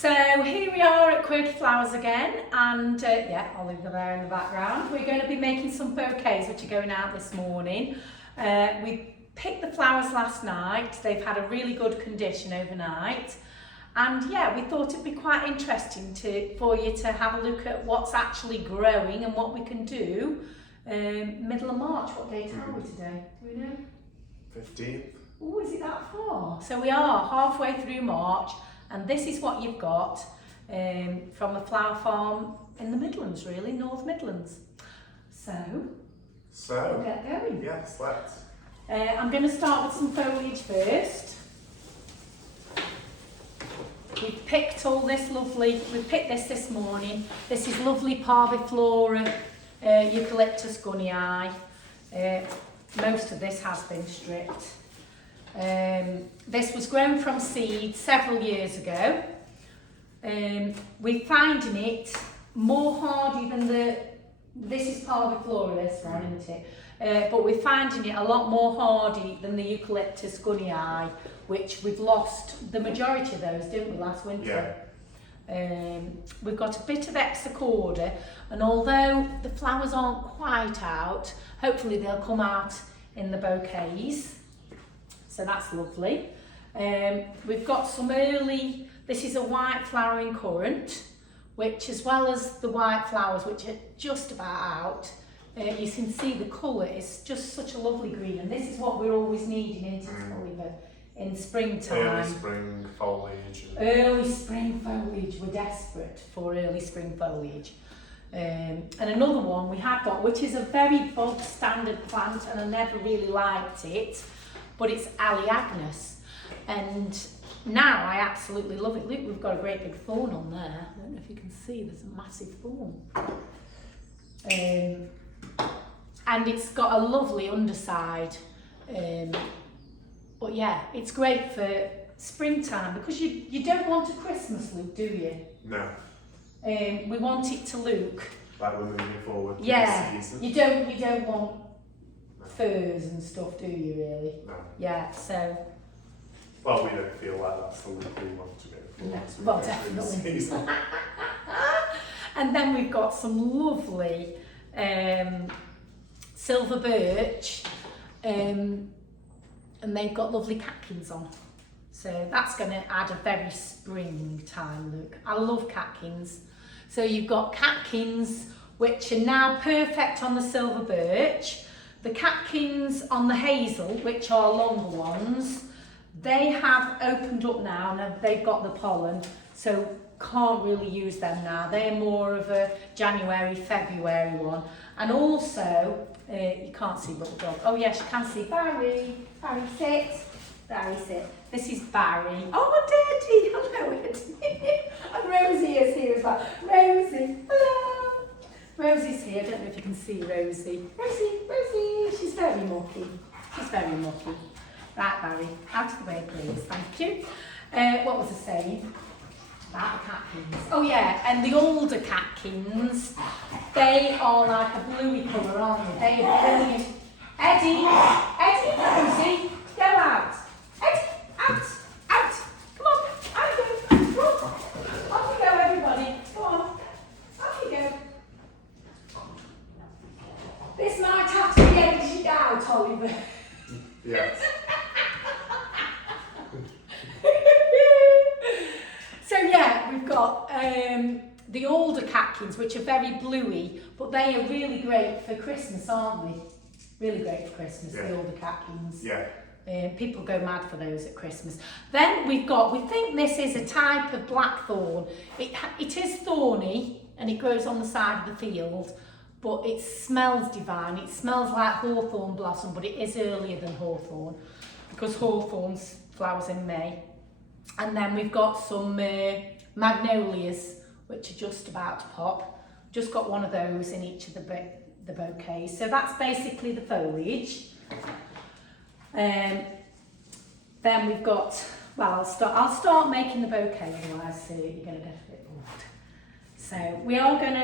So here we are at Quirky Flowers again, and yeah, Oliver there in the background. We're going to be making some bouquets which are going out this morning. We picked the flowers last night. They've had a really good condition overnight, and yeah, we thought it'd be quite interesting for you to have a look at what's actually growing and what we can do. Middle of March, what date are we today? Do we know? 15th. Oh, is it that far? So we are halfway through March. And this is what you've got from a flower farm in the Midlands, really, North Midlands. So we'll get going. Yes, let's. I'm going to start with some foliage first. We've picked all this lovely, we picked this morning. This is lovely parviflora, eucalyptus gunnii. Most of this has been stripped. This was grown from seed several years ago. We're finding it more hardy than this is parviflora, this one, isn't it? But we're finding it a lot more hardy than the eucalyptus gunnii, which we've lost the majority of those, didn't we, last winter? Yeah. We've got a bit of exocorda, and although the flowers aren't quite out, hopefully they'll come out in the bouquets. So that's lovely. We've got some early, this is a white flowering currant, which as well as the white flowers, which are just about out, you can see the colour is just such a lovely green, and this is what we're always needing in springtime. Early spring foliage. Early spring foliage, we're desperate for early spring foliage. And another one we have got, which is a very bog standard plant, and I never really liked it, but it's Aleagnus, and now I absolutely love it. Look, we've got a great big thorn on there. I don't know if you can see, there's a massive thorn. And it's got a lovely underside. But yeah, it's great for springtime because you don't want a Christmas look, do you? No. We want it to look Like we're moving forward to yeah, this season. you don't want furs and stuff, do you really? No. Yeah, so Well, we don't feel like that's the look we want to go for. no, as we well go through the definitely. season. And then we've got some lovely silver birch, and they've got lovely catkins on. So that's going to add a very springtime look. I love catkins. So you've got catkins which are now perfect on the silver birch. The catkins on the hazel, which are longer ones, they have opened up now and they've got the pollen, so can't really use them now. They're more of a January, February one. And also, you can't see little dog. Oh yes, you can see Barry. Barry, sit. Barry, sit. This is Barry. Oh, Dirty. Hello, Eddie. And Rosie is here as well. Rosie, hello. Rosie's here. I don't know if you can see Rosie. Rosie. She's very mucky. She's very mucky. Right, Barry, out of the way, please. Thank you. What was I saying? About the catkins. Oh yeah, and the older catkins, they are like a bluey colour, aren't they? They are brilliant. Eddie, Rosie, go out. Eddie, out. Come on, out you go. Come on. Off you go, everybody. Go on. Off you go. This might have to be edited out, Oliver. Yes. So yeah, we've got the older catkins, which are very bluey, but they are really great for Christmas, aren't they? Really great for Christmas, Yeah. the older catkins. Yeah. People go mad for those at Christmas. Then we think this is a type of blackthorn. It is thorny and it grows on the side of the field, but it smells divine. It smells like hawthorn blossom, but it is earlier than hawthorn because hawthorn's flowers in May. And then we've got some magnolias, which are just about to pop. Just got one of those in each of the bouquets. So that's basically the foliage. Then we've got, well, I'll start making the bouquet, otherwise you're going to get a bit bored. So we are going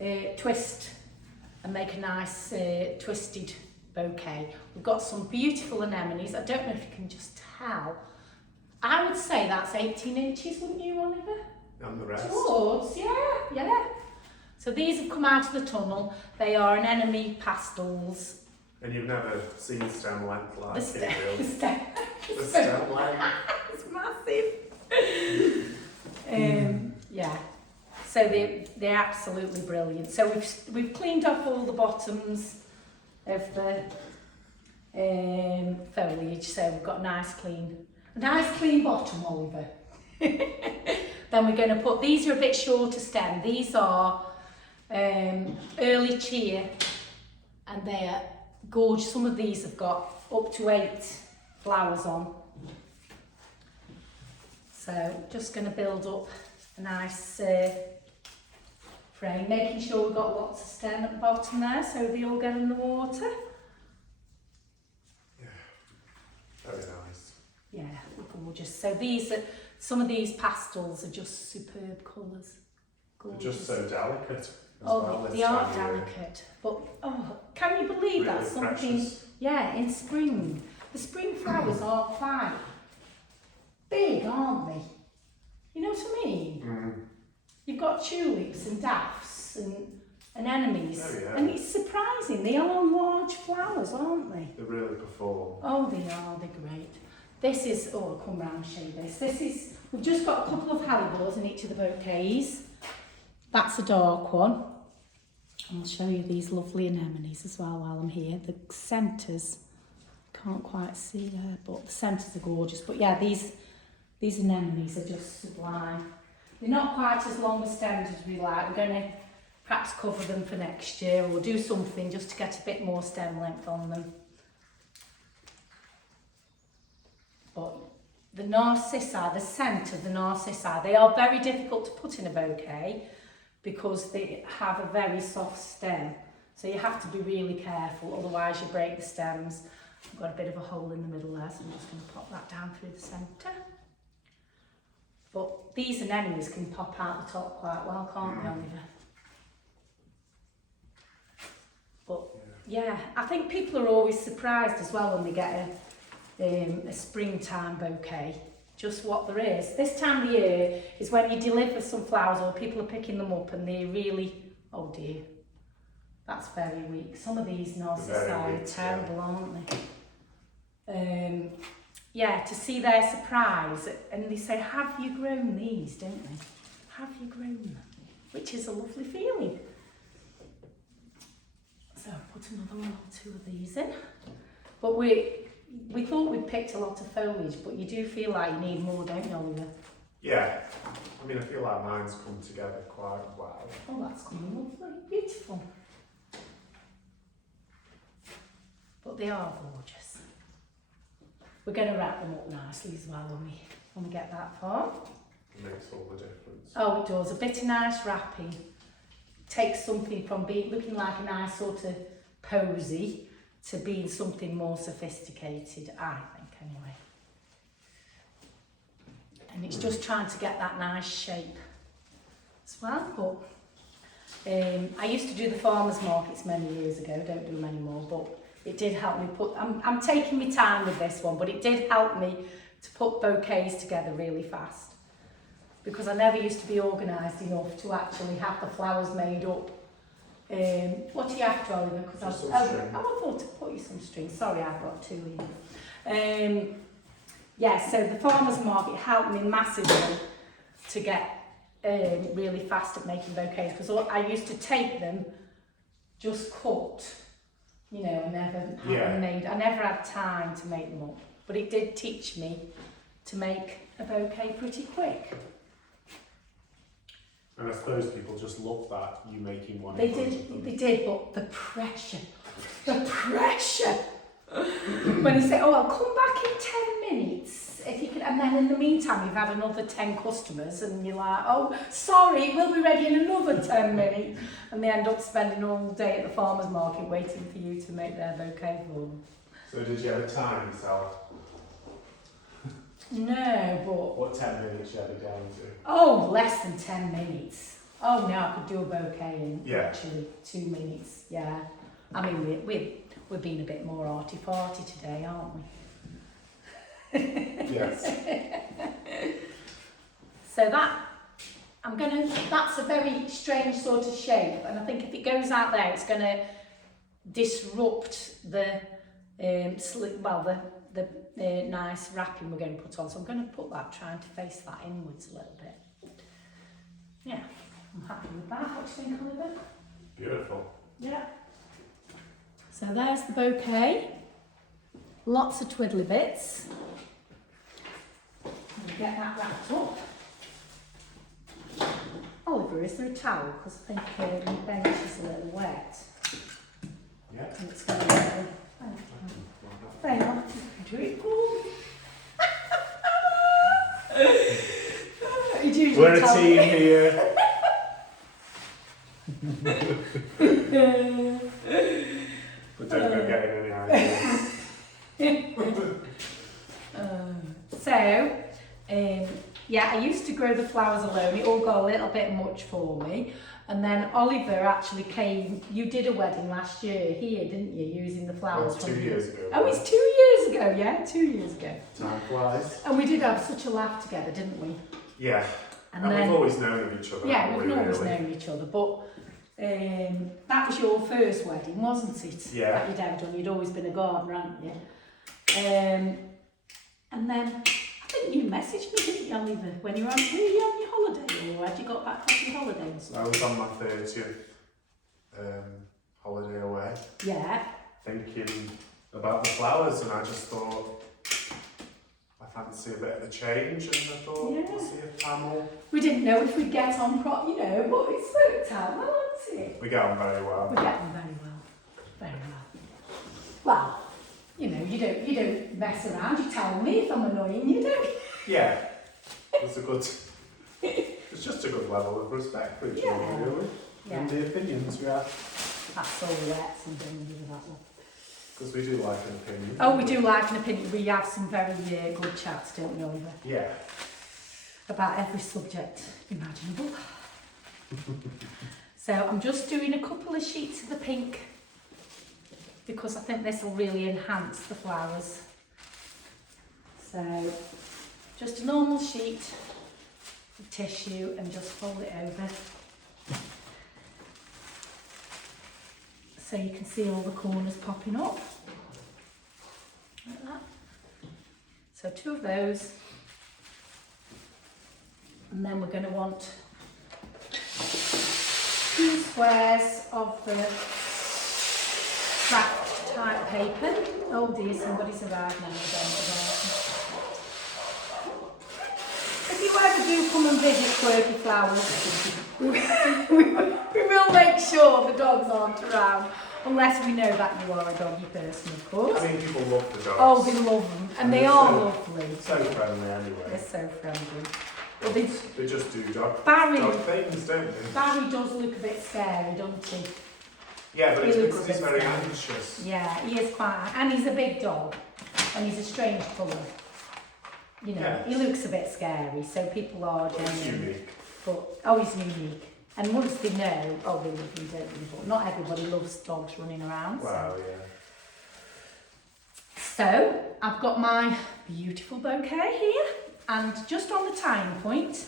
to twist and make a nice twisted bouquet. We've got some beautiful anemones. I don't know if you can just tell. I would say that's 18 inches, wouldn't you, Oliver? And the rest. Towards, yeah. So these have come out of the tunnel. They are anemone pastels. And you've never seen stem length like The it, stem, really. the stem, The stem length. it's massive. Yeah. So they're absolutely brilliant. So we've cleaned off all the bottoms of the foliage. So we've got a nice clean bottom, Oliver. Then we're going to put, these are a bit shorter stem. These are early chia, and they're gorgeous. Some of these have got up to 8 flowers on. So just going to build up a nice frame, making sure we've got lots of stem at the bottom there so they all get in the water. Yeah, very nice. Yeah, they're gorgeous. So some of these pastels are just superb colours. They're just so delicate as Oh, well. they are delicate. But can you believe Really that's something? precious. Yeah, in spring. The spring flowers are quite big, aren't they? You know what I mean? Mm. You've got tulips and daffs and anemones, Oh, yeah. and it's surprising. They are large flowers, aren't they? They really perform. Oh, they are. They're great. This is, I'll come round and show you this. We've just got a couple of hellebores in each of the bouquets. That's a dark one. And I'll show you these lovely anemones as well while I'm here. The centres, can't quite see there, but the centres are gorgeous. But yeah, these anemones are just sublime. They're not quite as long as stems as we like. We're going to perhaps cover them for next year or do something just to get a bit more stem length on them. But the narcissi, the scent of the narcissi, they are very difficult to put in a bouquet because they have a very soft stem. So you have to be really careful, otherwise you break the stems. I've got a bit of a hole in the middle there, so I'm just going to pop that down through the centre. But these anemones can pop out the top quite well, can't they, Oliver? But yeah, I think people are always surprised as well when they get a springtime bouquet, just what there is. This time of year is when you deliver some flowers or people are picking them up and they really, oh dear, that's very weak. Some of these narcissi are terrible, aren't they? Yeah, to see their surprise, and they say, have you grown these, don't they? Have you grown them? Which is a lovely feeling. So I'll put another one or two of these in. But we thought we'd picked a lot of foliage, but you do feel like you need more, don't you, Oliver? Yeah, I mean, I feel like mine's come together quite well. Oh, that's coming lovely, beautiful. But they are gorgeous. We're going to wrap them up nicely as well when we get that far. It makes all the difference. Oh, it does. A bit of nice wrapping takes something from looking like a nice sort of posy to being something more sophisticated, I think, anyway. And it's just trying to get that nice shape as well. But I used to do the farmers markets many years ago, don't do them anymore, but it did help me put, I'm taking my time with this one, but it did help me to put bouquets together really fast, because I never used to be organised enough to actually have the flowers made up. What do you have to, Oliver? I thought to put you some string. Sorry, I've got two here. Yeah, so the farmers market helped me massively to get really fast at making bouquets, because I used to take them just cut, you know, and never had them made. I never had time to make them up, but it did teach me to make a bouquet pretty quick. And I suppose people just love that, you making one. They did, but the pressure. When you say, oh, I'll come back in 10 minutes, if you can, and then in the meantime you've had another 10 customers and you're like, oh, sorry, we'll be ready in another 10 minutes. And they end up spending all day at the farmer's market waiting for you to make their bouquet for them. So did you ever time yourself? No, but... What 10 minutes you had it down to? Oh, less than 10 minutes. Oh, no, I could do a bouquet in actually 2 minutes, yeah. I mean, we're being a bit more arty-farty today, aren't Yes. So that's a very strange sort of shape, and I think if it goes out there, it's going to disrupt the nice wrapping we're going to put on. So I'm going to put that, trying to face that inwards a little bit. Yeah, I'm happy with that. What do you think, Oliver? Beautiful. Yeah. So there's the bouquet. Lots of twiddly bits. We'll get that wrapped up. Oliver, is there a towel? Because I think my bench is a little wet. Yeah. And it's going to be very well. Do it. We're a team here. But don't go getting any ideas. Yeah, I used to grow the flowers alone. It all got a little bit much for me. And then Oliver actually came. You did a wedding last year here, didn't you? Using the flowers. Well, 2 years ago. Oh, it's 2 years ago. Yeah, 2 years ago. Time flies. And we did have such a laugh together, didn't we? Yeah. And And then, we've always known of each other. yeah, haven't we've we, always really? known each other. But that was your first wedding, wasn't it? Yeah. That you'd ever done. You'd always been a gardener, hadn't you? And then I think you messaged me, didn't you, Oliver, when you were on your holiday, or had you got back from your holiday or I something? was on my 30th holiday away, Yeah. thinking about the flowers, and I just thought, I fancy a bit of a change, and I thought, Yeah. we'll see if Pam will. We didn't know if we'd get on, but it's worked out well, hasn't it? We get on very well. We get on very well. Very well. Well, you don't mess around. You tell me if I'm annoying you, don't you? Yeah. It's just a good level of respect for each other, really. Yeah. And the opinions we have. That's all let's and things with that one. Because we do like an opinion. Oh, we do like an opinion. We have some very good chats, don't we, Oliver? Yeah. About every subject imaginable. So I'm just doing a couple of sheets of the pink because I think this will really enhance the flowers. So just a normal sheet of tissue and just fold it over. So you can see all the corners popping up. Like that. So 2 of those. And then we're going to want 2 squares of the Kraft type paper. Oh dear, somebody's arrived now. If you ever do come and visit Quirky Flowers, we will make sure the dogs aren't around, unless we know that you are a doggy person, of course. I mean, people love the dogs. Oh, they love them, and they are lovely. So friendly anyway. They're so friendly. But They just do dog Barry things, don't they? Barry does look a bit scary, doesn't he? Yeah, but He it's looks because a he's bit very scary. anxious. Yeah, he is quite, and he's a big dog, and he's a strange colour. You know, Yeah. he looks a bit scary, so people are But it's genuine. unique. But he's unique. And once they know, they love him, don't they? But not everybody loves dogs running around. so. Wow, yeah. So I've got my beautiful bouquet here, and just on the tying point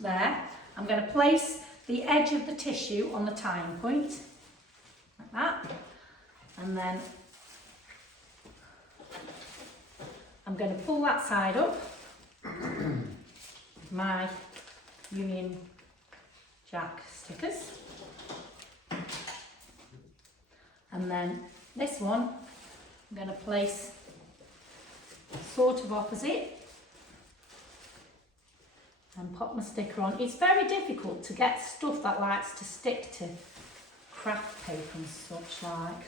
there, I'm going to place the edge of the tissue on the tying point, like that, and then I'm going to pull that side up with my Union Jack stickers, and then this one I'm going to place sort of opposite and pop my sticker on. It's very difficult to get stuff that likes to stick to craft paper and such, like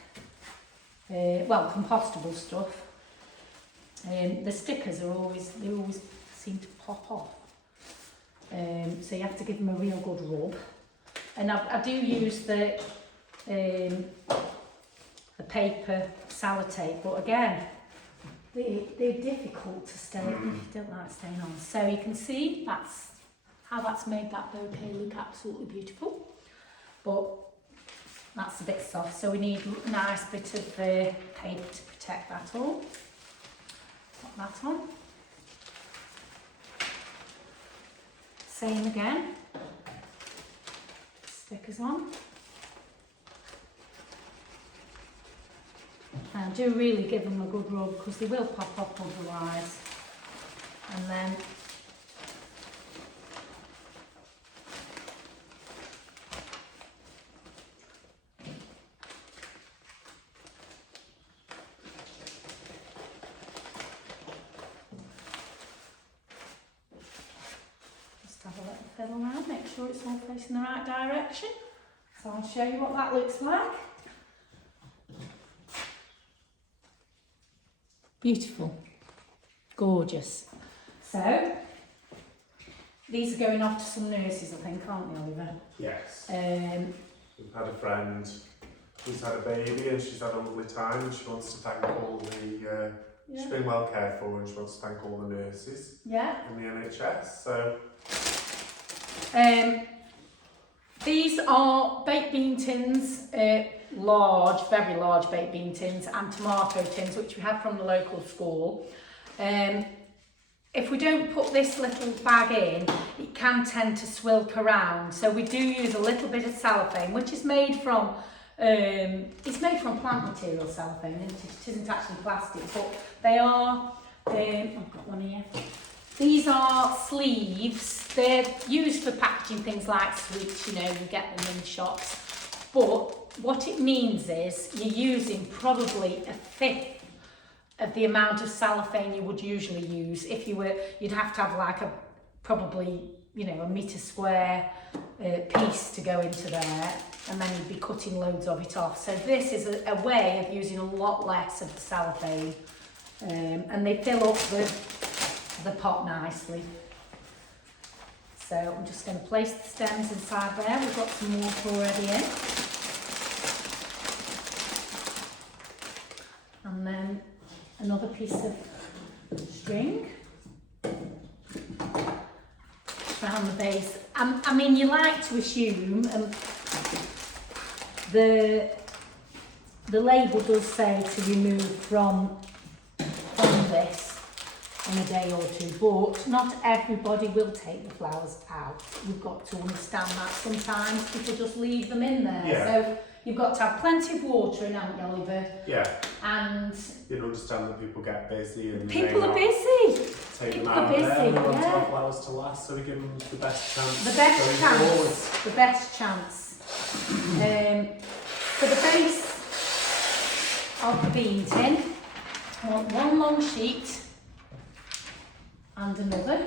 compostable stuff. The stickers they always seem to pop off, so you have to give them a real good rub. And I do use the paper sellotape, but again, they're difficult to stay if you don't like staying on. So you can see that's how that's made that bouquet look absolutely beautiful, but that's a bit soft, so we need a nice bit of paper to protect that all. Pop that on. Same again. Stickers on. And do really give them a good rub because they will pop up otherwise. And then just have a little fiddle around, make sure it's all facing the right direction. So I'll show you what that looks like. Beautiful, gorgeous. So these are going off to some nurses, I think, aren't they, Oliver? Yes. We've had a friend who's had a baby and she's had a lovely time and she wants to thank all the, she's been well cared for and she wants to thank all the nurses in the NHS. So these are baked bean tins, large, very large baked bean tins and tomato tins, which we have from the local school. If we don't put this little bag in, it can tend to swilk around. So we do use a little bit of cellophane, which is made from, it's made from plant material, cellophane, and it isn't actually plastic, but they are, I've got one here. These are sleeves. They're used for packaging things like sweets, you know, you get them in shops. But what it means is you're using probably a fifth of the amount of cellophane you would usually use. If you were, you'd have to have like a, probably, you know, a metre square piece to go into there, and then you'd be cutting loads of it off. So this is a way of using a lot less of the cellophane, and they fill up the pot nicely. So I'm just going to place the stems inside there. We've got some water already in. And then another piece of string around the base. I mean, you like to assume the label does say to remove from this in a day or two, but not everybody will take the flowers out. You've got to understand that sometimes people just leave them in there. Yeah. So you've got to have plenty of water in, haven't you, Oliver? yeah, And you'd understand that people get busy and people are busy. take them People out are there. busy, We want yeah. our flowers to last, so we give them the best chance. The best going chance. forward. The best chance. For the base of the bean tin, I want one long sheet and another.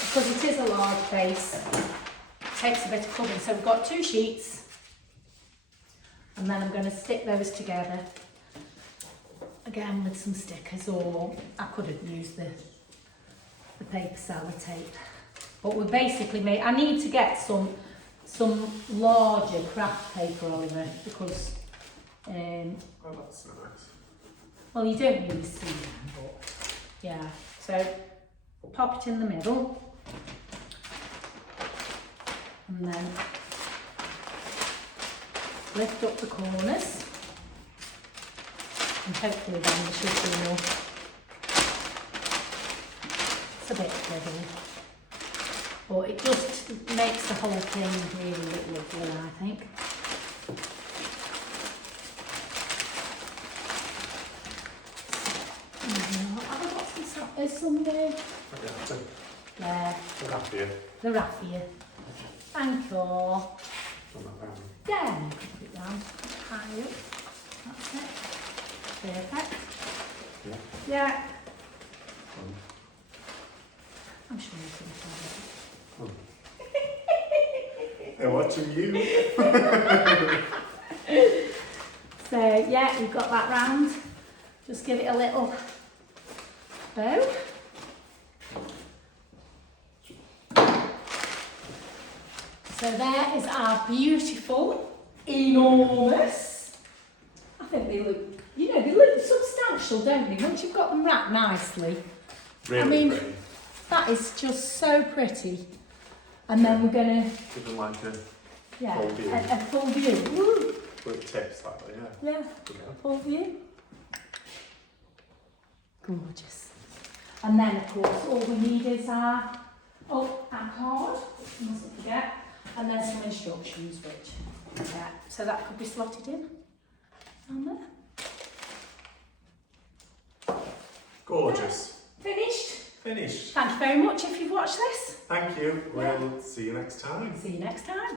Because it is a large base, it takes a bit of covering. So we've got 2 sheets, and then I'm going to stick those together again with some stickers, or I could have used the paper sellotape. But we're basically made. I need to get some larger Kraft paper, Oliver, because Oh, that's nice. well, you don't really see them, but yeah. So pop it in the middle, and then lift up the corners, and hopefully then there should be enough. It's a bit fiddly, but it just makes the whole thing really look lovely, I think. Have I got some there? Yeah, The raffia. the raffia. Thank you. Yeah, put it down high up. That's it. Perfect. Yeah. Yeah. I'm sure you can They're watching you. So yeah, you've got that round. Just give it a little bow. So there is our beautiful, enormous, I think they look, you know, they look substantial, don't they? Once you've got them wrapped nicely. Really I mean, pretty. that is just so pretty. And then we're going to, Give them like a yeah, full view. a full view. Woo. With tips like that, yeah. Yeah, Yeah. full view. Gorgeous. And then of course all we need is our card, mustn't forget, and then some instructions which, yeah, so that could be slotted in on there. Gorgeous. Finished. Finished. Thank you very much if you've watched this. Thank you. We'll see you next time. See you next time.